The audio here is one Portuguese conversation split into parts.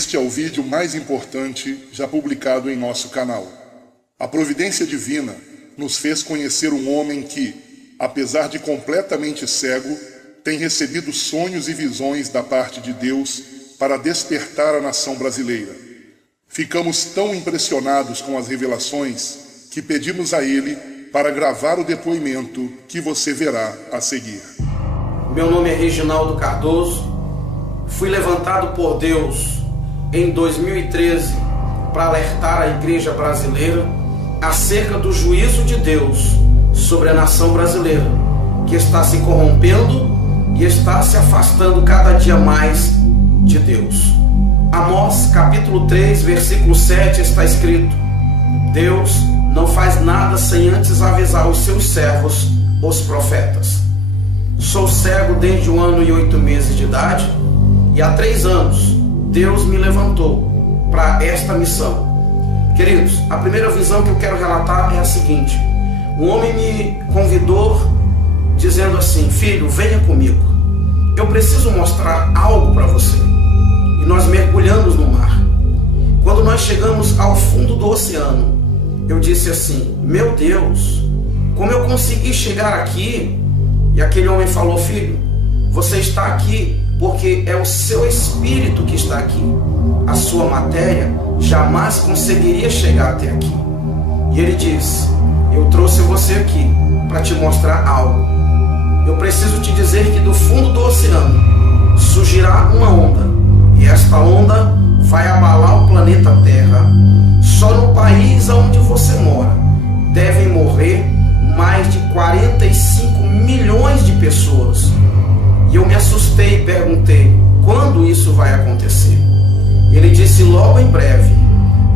Este é o vídeo mais importante já publicado em nosso canal. A providência divina nos fez conhecer um homem que, apesar de completamente cego, tem recebido sonhos e visões da parte de Deus para despertar a nação brasileira. Ficamos tão impressionados com as revelações que pedimos a ele para gravar o depoimento que você verá a seguir. Meu nome é Reginaldo Cardoso. Fui levantado por Deus em 2013 para alertar a igreja brasileira acerca do juízo de Deus sobre a nação brasileira, que está se corrompendo e está se afastando cada dia mais de Deus. Amós capítulo 3, versículo 7 está escrito: Deus não faz nada sem antes avisar os seus servos, os profetas. Sou cego desde 1 ano e 8 meses de idade, e há 3 anos Deus me levantou para esta missão. Queridos, a primeira visão que eu quero relatar é a seguinte: um homem me convidou dizendo assim: filho, venha comigo, eu preciso mostrar algo para você. E nós mergulhamos no mar. Quando nós chegamos ao fundo do oceano, eu disse assim: meu Deus, como eu consegui chegar aqui? E aquele homem falou: filho, você está aqui porque é o seu espírito que está aqui. A sua matéria jamais conseguiria chegar até aqui. E ele disse: eu trouxe você aqui para te mostrar algo. Eu preciso te dizer que do fundo do oceano surgirá uma onda, e esta onda vai abalar o planeta Terra. Só no país onde você mora devem morrer mais de 45 milhões de pessoas. E eu me assustei e perguntei: quando isso vai acontecer? Ele disse: logo em breve.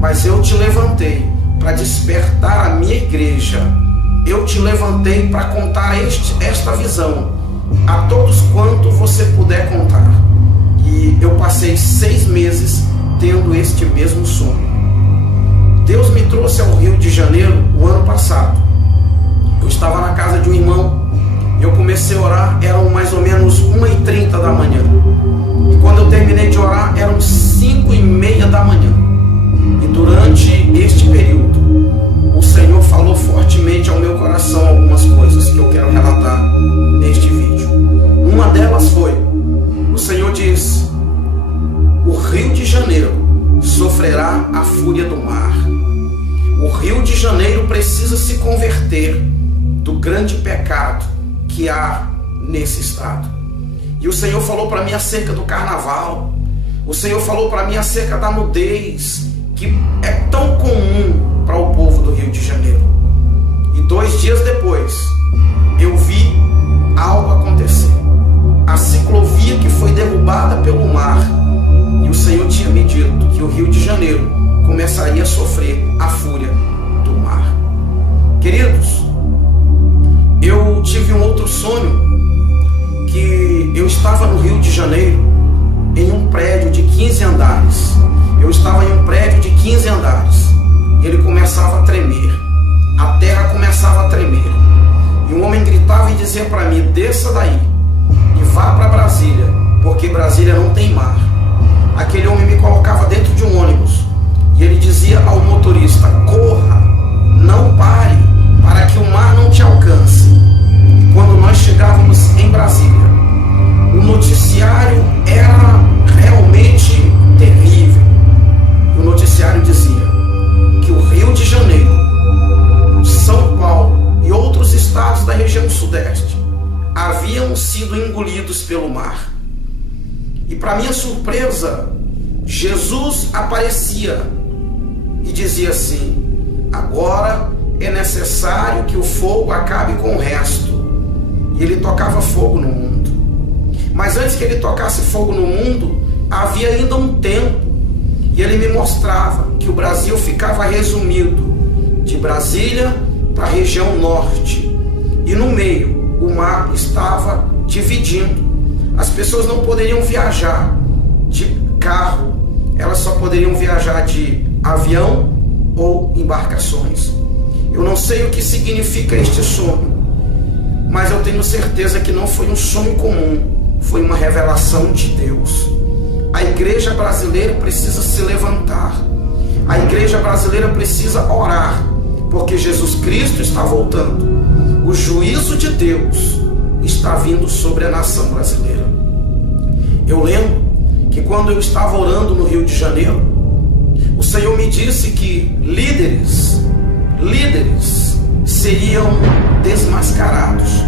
Mas eu te levantei para despertar a minha igreja. Eu te levantei para contar esta visão a todos quanto você puder contar. E eu passei 6 meses tendo este mesmo sonho. Deus me trouxe ao Rio de Janeiro o ano passado. Eu estava na casa de um irmão. Eu comecei a orar, eram mais ou menos 1h30 da manhã. E quando eu terminei de orar, eram 5h30 da manhã. E durante este período, o Senhor falou fortemente ao meu coração algumas coisas que eu quero relatar neste vídeo. Uma delas foi: o Senhor diz, o Rio de Janeiro sofrerá a fúria do mar. O Rio de Janeiro precisa se converter do grande pecado que há nesse estado. E o Senhor falou para mim acerca do carnaval. O Senhor falou para mim acerca da nudez, que é tão comum para o povo do Rio de Janeiro. E 2 dias depois, eu vi algo acontecer. A ciclovia que foi derrubada pelo mar. E o Senhor tinha me dito que o Rio de Janeiro começaria a sofrer a fúria do mar. Queridos, eu tive um outro sonho, que eu estava no Rio de Janeiro, em um prédio de 15 andares. Eu estava em um prédio de 15 andares, e ele começava a tremer. A terra começava a tremer. E um homem gritava e dizia para mim: desça daí e vá para Brasília, porque Brasília não tem mar. Aquele homem me colocava dentro de um ônibus, e ele dizia ao motorista: corra, não pare, para que o mar não te alcance. E quando nós chegávamos em Brasília, o noticiário era realmente terrível. O noticiário dizia que o Rio de Janeiro, São Paulo e outros estados da região sudeste haviam sido engolidos pelo mar. E para minha surpresa, Jesus aparecia e dizia assim: agora é necessário que o fogo acabe com o resto. E ele tocava fogo no mundo. Mas antes que ele tocasse fogo no mundo, havia ainda um tempo. E ele me mostrava que o Brasil ficava resumido de Brasília para a região norte. E no meio, o mar estava dividindo. As pessoas não poderiam viajar de carro, elas só poderiam viajar de avião ou embarcações. Eu não sei o que significa este sonho, mas eu tenho certeza que não foi um sonho comum, foi uma revelação de Deus. A igreja brasileira precisa se levantar. A igreja brasileira precisa orar, porque Jesus Cristo está voltando. O juízo de Deus está vindo sobre a nação brasileira. Eu lembro que quando eu estava orando no Rio de Janeiro, o Senhor me disse que líderes seriam desmascarados.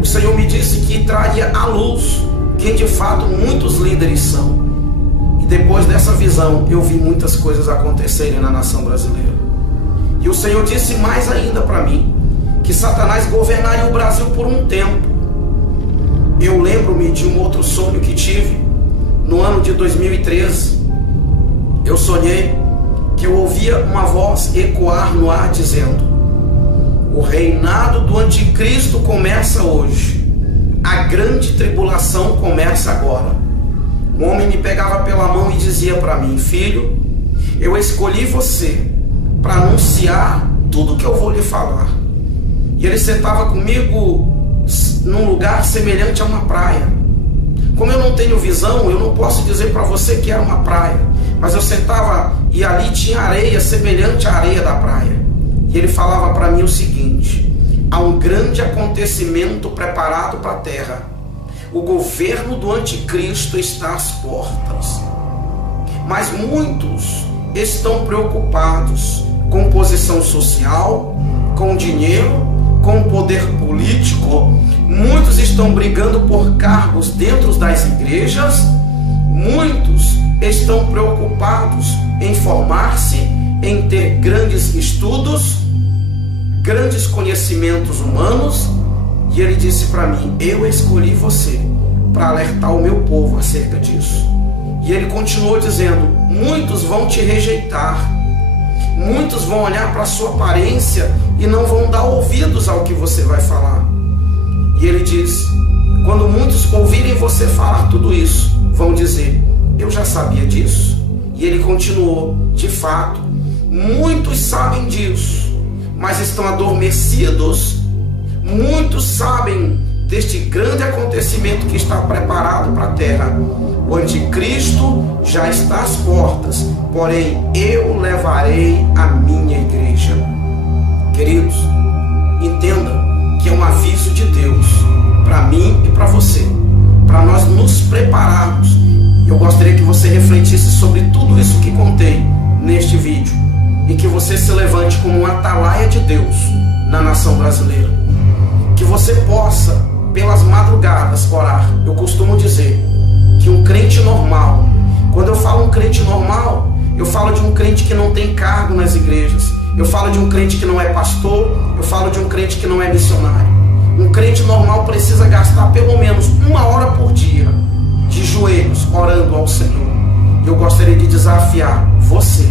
O Senhor me disse que traria à luz quem de fato muitos líderes são. E depois dessa visão, eu vi muitas coisas acontecerem na nação brasileira. E o Senhor disse mais ainda para mim, que Satanás governaria o Brasil por um tempo. Eu lembro-me de um outro sonho que tive no ano de 2013. Eu sonhei que eu ouvia uma voz ecoar no ar dizendo: o reinado do anticristo começa hoje. A grande tribulação começa agora. Um homem me pegava pela mão e dizia para mim: filho, eu escolhi você para anunciar tudo que eu vou lhe falar. E ele sentava comigo num lugar semelhante a uma praia. Como eu não tenho visão, eu não posso dizer para você que era uma praia, mas eu sentava e ali tinha areia semelhante à areia da praia. E ele falava para mim o seguinte: há um grande acontecimento preparado para a terra. O governo do anticristo está às portas. Mas muitos estão preocupados com posição social, com dinheiro, com poder político. Muitos estão brigando por cargos dentro das igrejas. Muitos estão preocupados em formar-se, em ter grandes estudos, grandes conhecimentos humanos. E ele disse para mim: eu escolhi você para alertar o meu povo acerca disso. E ele continuou dizendo: muitos vão te rejeitar, muitos vão olhar para a sua aparência e não vão dar ouvidos ao que você vai falar. E ele disse: quando muitos ouvirem você falar tudo isso, vão dizer: eu já sabia disso. E ele continuou: de fato, muitos sabem disso, mas estão adormecidos. Muitos sabem deste grande acontecimento que está preparado para a terra. O anticristo já está às portas, porém eu levarei a minha igreja. Queridos, entenda que é um aviso de Deus para mim e para você, para nós nos prepararmos. Eu gostaria que você refletisse sobre tudo isso que contei neste vídeo e que você se levante como um atalaia de Deus na nação brasileira. Que você possa, pelas madrugadas, orar. Eu costumo dizer que um crente normal, quando eu falo um crente normal, eu falo de um crente que não tem cargo nas igrejas, eu falo de um crente que não é pastor, eu falo de um crente que não é missionário. Um crente normal precisa gastar pelo menos 1 hora por dia de joelhos orando ao Senhor. Eu gostaria de desafiar você,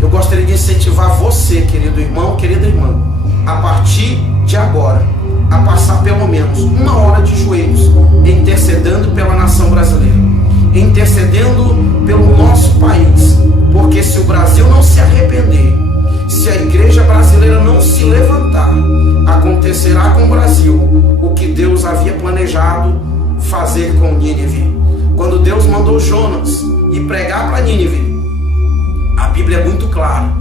eu gostaria de incentivar você, querido irmão, querida irmã, a partir de agora, a passar pelo menos 1 hora de joelhos, intercedendo pela nação brasileira, intercedendo pelo nosso país, porque se o Brasil não se arrepender, se a igreja brasileira não se levantar, acontecerá com o Brasil o que Deus havia planejado fazer com Nínive. Quando Deus mandou Jonas ir pregar para Nínive, a Bíblia é muito clara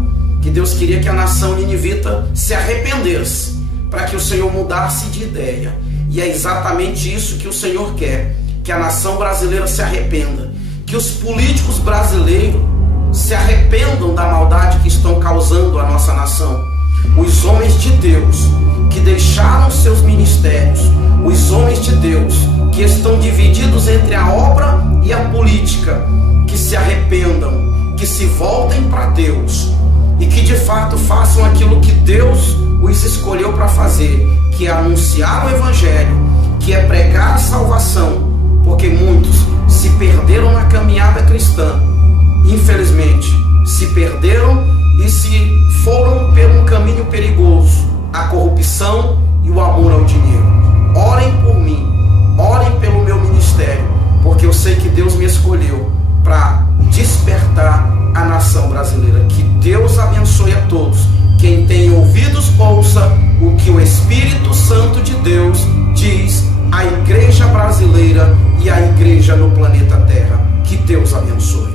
que Deus queria que a nação ninivita se arrependesse, para que o Senhor mudasse de ideia. E é exatamente isso que o Senhor quer, que a nação brasileira se arrependa, que os políticos brasileiros se arrependam da maldade que estão causando à nossa nação. Os homens de Deus que deixaram seus ministérios, os homens de Deus que estão divididos entre a obra e a política, que se arrependam, que se voltem para Deus e que de fato façam aquilo que Deus os escolheu para fazer, que é anunciar o Evangelho, que é pregar a salvação, porque muitos se perderam na caminhada cristã, infelizmente se perderam e se foram por um caminho perigoso, a corrupção e o amor ao dinheiro. Orem por mim, orem pelo meu ministério, porque eu sei que Deus me escolheu para despertar a nação brasileira. Que Deus abençoe a todos. Quem tem ouvidos, ouça o que o Espírito Santo de Deus diz à igreja brasileira e à igreja no planeta Terra. Que Deus Deus abençoe.